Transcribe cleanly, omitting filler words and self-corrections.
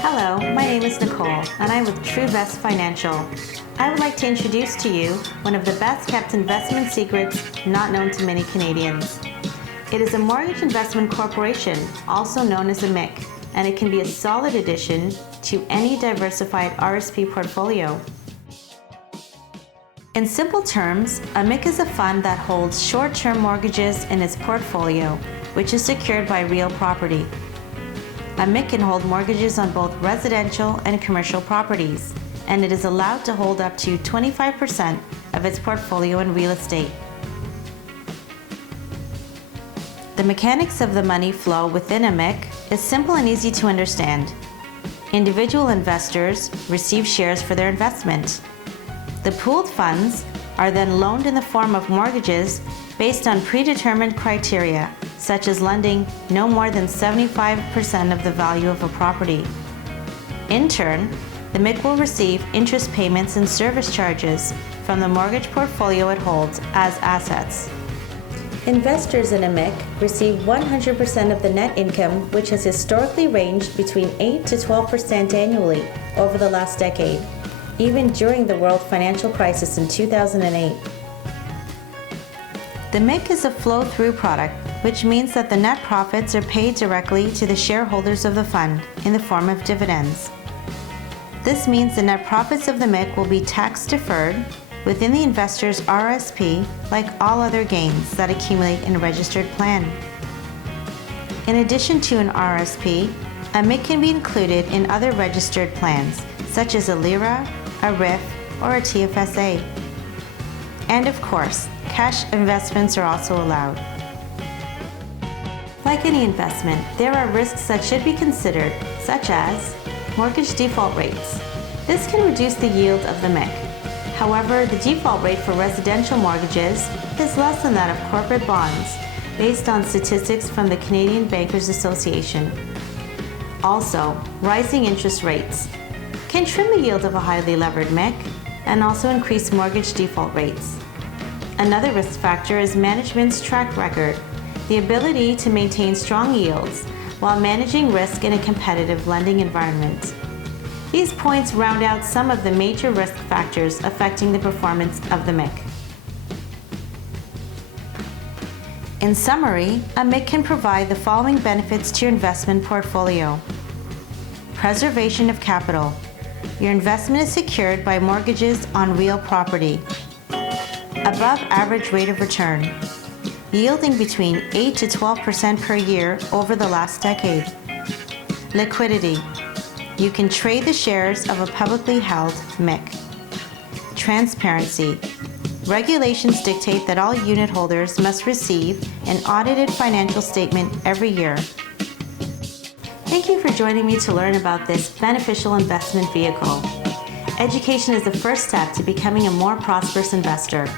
Hello, my name is Nicole, and I'm with TRUEVEST Financial. I would like to introduce to you one of the best kept investment secrets not known to many Canadians. It is a mortgage investment corporation, also known as a MIC, and it can be a solid addition to any diversified RSP portfolio. In simple terms, a MIC is a fund that holds short-term mortgages in its portfolio, which is secured by real property. A MIC can hold mortgages on both residential and commercial properties, and it is allowed to hold up to 25% of its portfolio in real estate. The mechanics of the money flow within a MIC is simple and easy to understand. Individual investors receive shares for their investment. The pooled funds are then loaned in the form of mortgages based on predetermined criteria, such as lending no more than 75% of the value of a property. In turn, the MIC will receive interest payments and service charges from the mortgage portfolio it holds as assets. Investors in a MIC receive 100% of the net income, which has historically ranged between 8 to 12% annually over the last decade, even during the world financial crisis in 2008. The MIC is a flow-through product, which means that the net profits are paid directly to the shareholders of the fund in the form of dividends. This means the net profits of the MIC will be tax-deferred within the investor's RSP like all other gains that accumulate in a registered plan. In addition to an RSP, a MIC can be included in other registered plans, such as a LIRA, a RIF, or a TFSA. And of course, cash investments are also allowed. Like any investment, there are risks that should be considered, such as mortgage default rates. This can reduce the yield of the MIC. However, the default rate for residential mortgages is less than that of corporate bonds, based on statistics from the Canadian Bankers Association. Also, rising interest rates can trim the yield of a highly levered MIC and also increase mortgage default rates. Another risk factor is management's track record, the ability to maintain strong yields while managing risk in a competitive lending environment. These points round out some of the major risk factors affecting the performance of the MIC. In summary, a MIC can provide the following benefits to your investment portfolio. Preservation of capital. Your investment is secured by mortgages on real property. Above average rate of return, yielding between 8 to 12% per year over the last decade. Liquidity. You can trade the shares of a publicly held MIC. Transparency. Regulations dictate that all unit holders must receive an audited financial statement every year. Thank you for joining me to learn about this beneficial investment vehicle. Education is the first step to becoming a more prosperous investor.